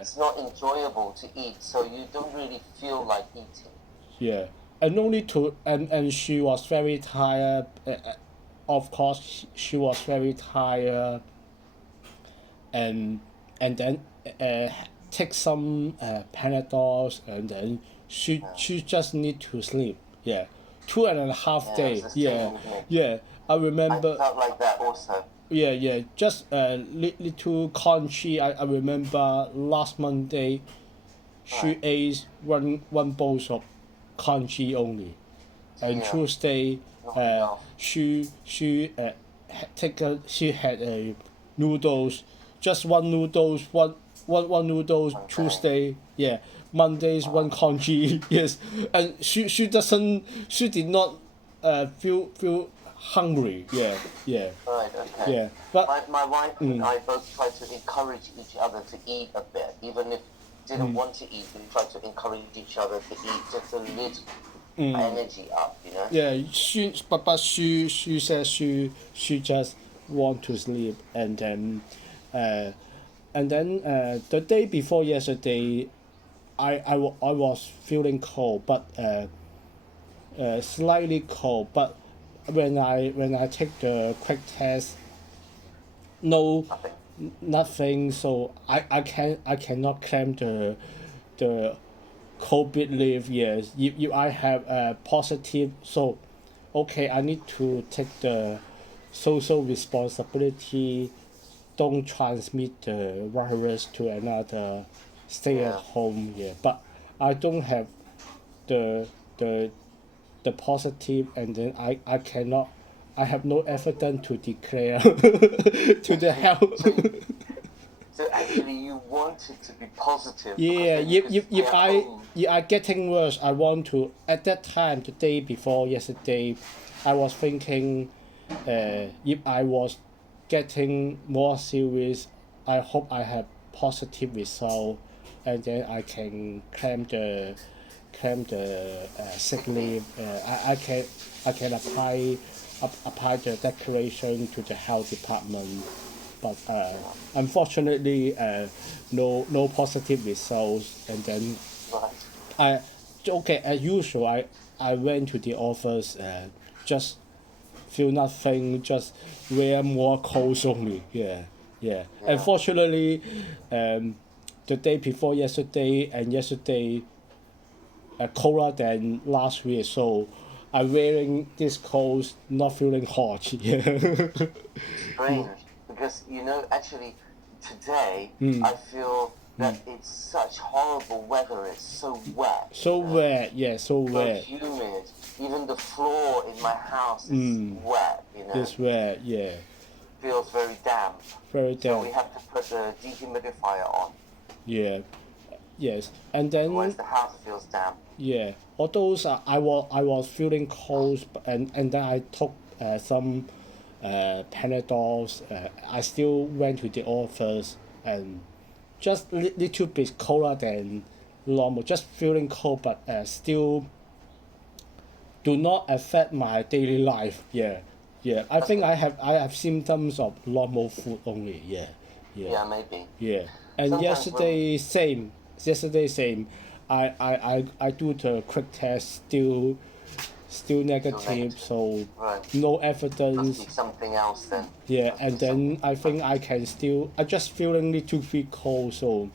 it's not enjoyable to eat, so you don't really feel like eating. Yeah, and only to and she was very tired. Of course, she was very tired, and then uh, take some Panadols, and then Yeah, she just need to sleep. Yeah, 2.5 yeah, it was day. the Yeah, same with me. yeah. I I remember. felt like that also. Yeah, yeah. Just little Conchi. I remember last Monday Right. she ate one bowl of Conchi only, and Dear, Tuesday, not enough. she had a noodles, just one noodles, one noodles. One day. Tuesday, yeah, Mondays one Wow. congee. Yes, and she did not feel hungry. Yeah, yeah, Right, okay. yeah. But My wife and I both try to encourage each other to eat a bit. Even if didn't want to eat, we try to encourage each other to eat just a little energy up, you know? yeah, she says she just want to sleep, uh, the day before yesterday, I was feeling cold, but slightly cold. But when I take the quick test, no, Nothing. nothing. So I cannot claim the COVID leave. Yes, if I have a positive, so okay, I need to take the social responsibility, don't transmit the virus to another, stay at Yeah. home. Yeah, but I don't have the the the positive, and then I cannot, I have no evidence to declare to the So health. so actually you wanted to be positive because Yeah, then you could stay at home. if I getting worse, I want to, at that time, the day before yesterday, I was thinking, if I was getting more serious, I hope I have positive result, and then I can claim the sick Sick leave. leave. I can apply the declaration to the health department, but Yeah. unfortunately, no positive results. And then Right. I, okay, as usual, I went to the office, just feel nothing, just wear more clothes only. Yeah, yeah. Yeah. Unfortunately, the day before yesterday and yesterday, colder than last week, so I'm wearing this clothes, not feeling hot. Yeah. Strange. Because, actually today I feel that it's such horrible weather. It's so wet, So wet, yeah, so so wet. humid. Even the floor in my house is wet. This wet, yeah, Feels very damp. very So damp. we have to put the dehumidifier on. Yeah, yes, and Otherwise then the house feels damp. yeah, although I was feeling cold, and then I took some Panadols. I still went to the office, and just little bit colder than normal. Just feeling cold, but still do not affect my daily life. Yeah, yeah. That's good. I have symptoms of normal food only. Yeah, yeah, Yeah, maybe. yeah. And Sometimes when yesterday same. Yesterday same. I do the quick test, still still negative. negative. So Right. no Must be evidence. something else then. Yeah, Must be and something then I think else. I can still. I just feeling little bit cold, so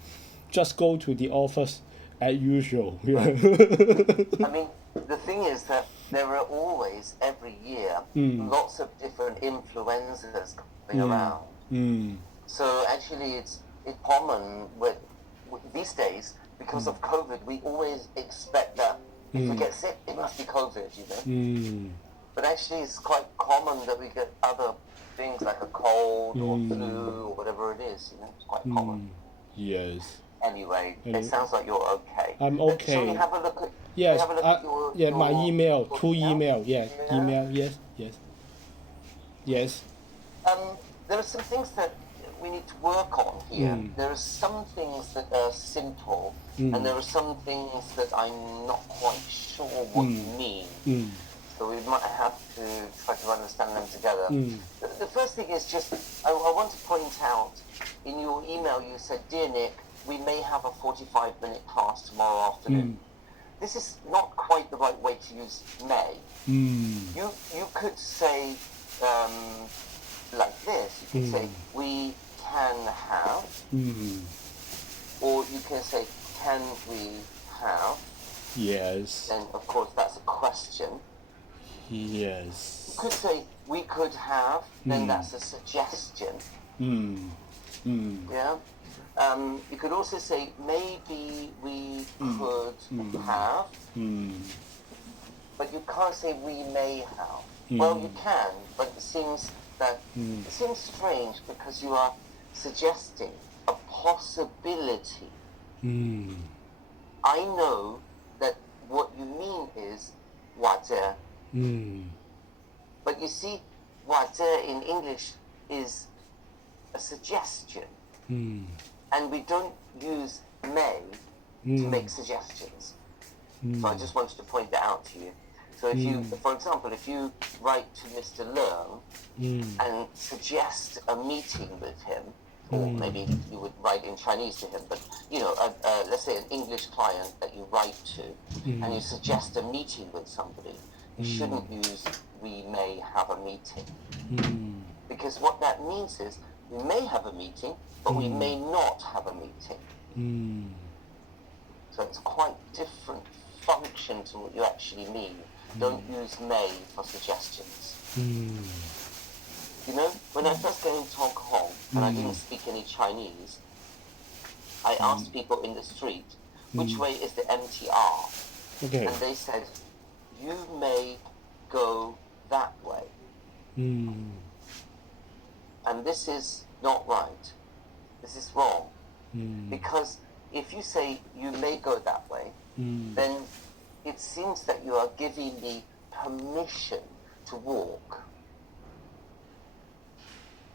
just go to the office as usual. Right. Yeah. I mean, the thing is that there are always, every year, lots of different influenzas coming around. So actually, it's common with these days because of COVID. We always expect that if we get sick, it must be COVID. But actually, it's quite common that we get other things like a cold or flu or whatever it is. It's quite common. Yes. Anyway, it Anyway, sounds like you're okay. I'm Shall we okay. have a look at? Shall we Yes. have a look at your Yeah. My your email. your Two email? email. Yeah. Yeah. Email. Yes. Yes. Yes. There are some things that we need to work on here. There are some things that are simple, and there are some things that I'm not quite sure what mean. So we might have to try to understand them together. The first thing is just, I want to point out, in your email you said, "Dear Nick, we may have a 45-minute class tomorrow afternoon. This is not quite the right way to use may. You could say like this. You could say we can have, or you can say can we have. Yes. And of course that's a question. Yes. You could say we could have, then that's a suggestion. Yeah. You could also say maybe we could have, but you can't say we may have. Well, you can, but it seems strange because you are suggesting a possibility. I know that what you mean is 或者. But you see, 或者 in English is a suggestion. And we don't use may to make suggestions. So I just wanted to point that out to you. So if you, for example, if you write to Mr. Leung and suggest a meeting with him, or maybe you would write in Chinese to him, but you know, let's say an English client that you write to, and you suggest a meeting with somebody, you shouldn't use we may have a meeting. Because what that means is we may have a meeting, but we may not have a meeting. So it's quite different function to what you actually mean. Don't use may for suggestions. You know, when I first came to Hong Kong and I didn't speak any Chinese, I asked people in the street, which way is the MTR? Okay. And they said, you may go that way. And this is not right. This is wrong. Because if you say you may go that way, then it seems that you are giving me permission to walk.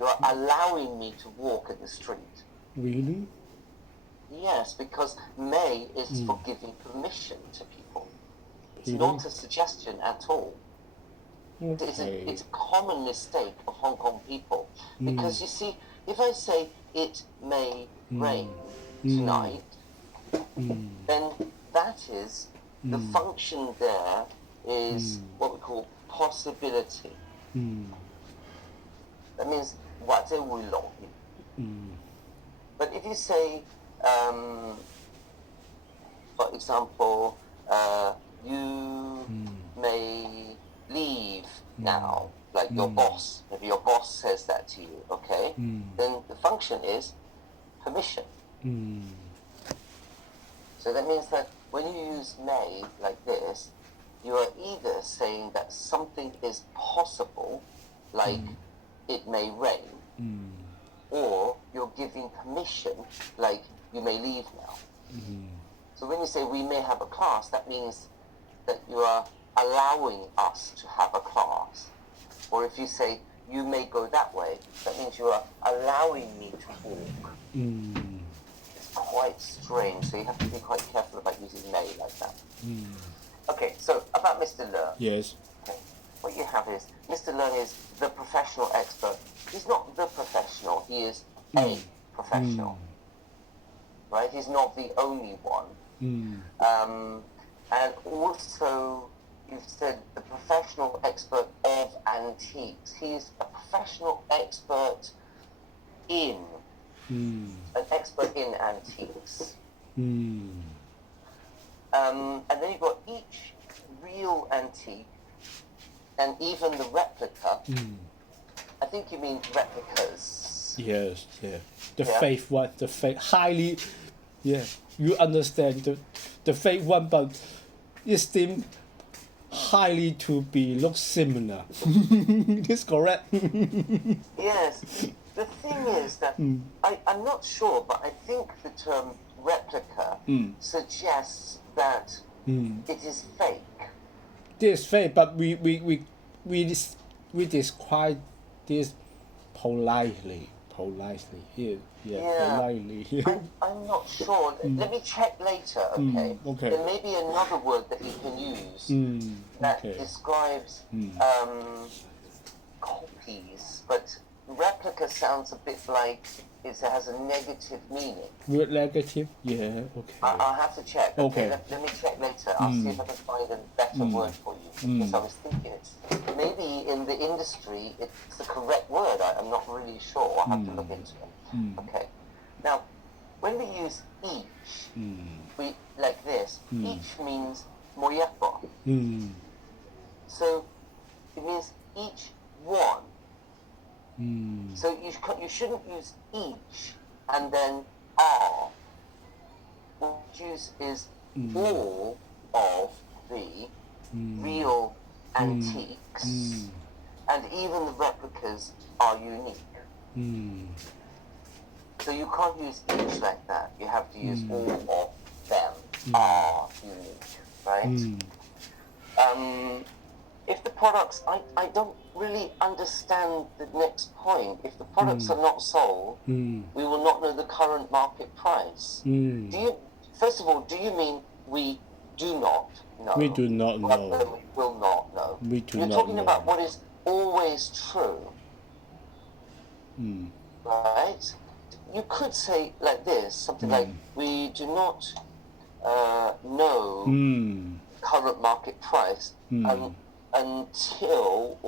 You are allowing me to walk in the street. Really? Yes, because may is for giving permission to people. It's Really? not a suggestion at all. Okay. It's a common mistake of Hong Kong people. Because you see, if I say it may rain tonight, then that is, the function there is what we call possibility. That means 或者會落雨. But if you say, for example, you may leave now, like your boss, maybe your boss says that to you, okay? Then the function is permission. So that means that when you use may like this, you are either saying that something is possible, like it may rain, or you're giving permission, like you may leave now. So when you say we may have a class, that means that you are allowing us to have a class. Or if you say you may go that way, that means you are allowing me to walk. It's quite strange, so you have to be quite careful about using may like that. Okay, so about Mr. Leung. Yes. Okay. What you have is, Mr. Leung is the professional expert. He's not the professional, he is a professional. Right? He's not the only one. And also, you've said the professional expert of antiques. He's a professional expert in, an expert in antiques. And then you've got each real antique and even the replica. I think you mean replicas. Yes, yeah. The fake one, the fake, highly, yeah, you understand the fake one, but it seems highly to be look similar. Is correct? Yes. The thing is that I'm not sure, but I think the term replica suggests that it is fake. This fake, but we describe this politely. Here, politely. I'm not sure. Let me check later, okay? Okay. There may be another word that you can use that describes copies, but replica sounds a bit like it has a negative meaning. With negative? Yeah, okay. I'll have to check. Okay. Let me check later. I'll see if I can find a better word for you. Because I was thinking it's maybe in the industry it's the correct word. I'm not really sure. I'll have to look into it. Okay. Now, when we use each, we like this. Each means moyepo. So it means each one. So you shouldn't use each and then are. What you use is all of the real antiques, and even the replicas are unique. So you can't use each like that. You have to use all of them are unique, right? If the products, I don't really understand the next point. If the products are not sold, we will not know the current market price. First of all, do you mean we do not know? We do not know. Rather than we will not know. We do You're not talking know. about what is always true, right? You could say like this, something like, we do not know current market price until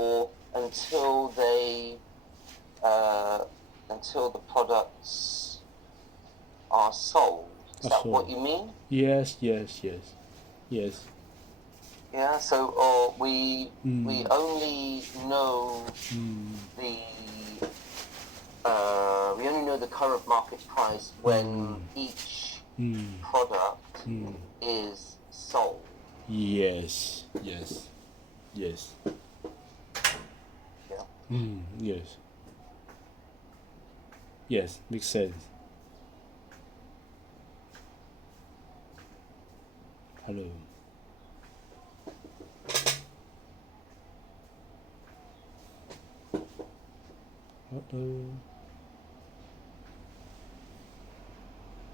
the products are sold. Is that what you mean? Yes. Yeah. So, we only know we only know the current market price when each product is sold. Yes. Yeah. Yes, makes sense. Hello. Uh-oh.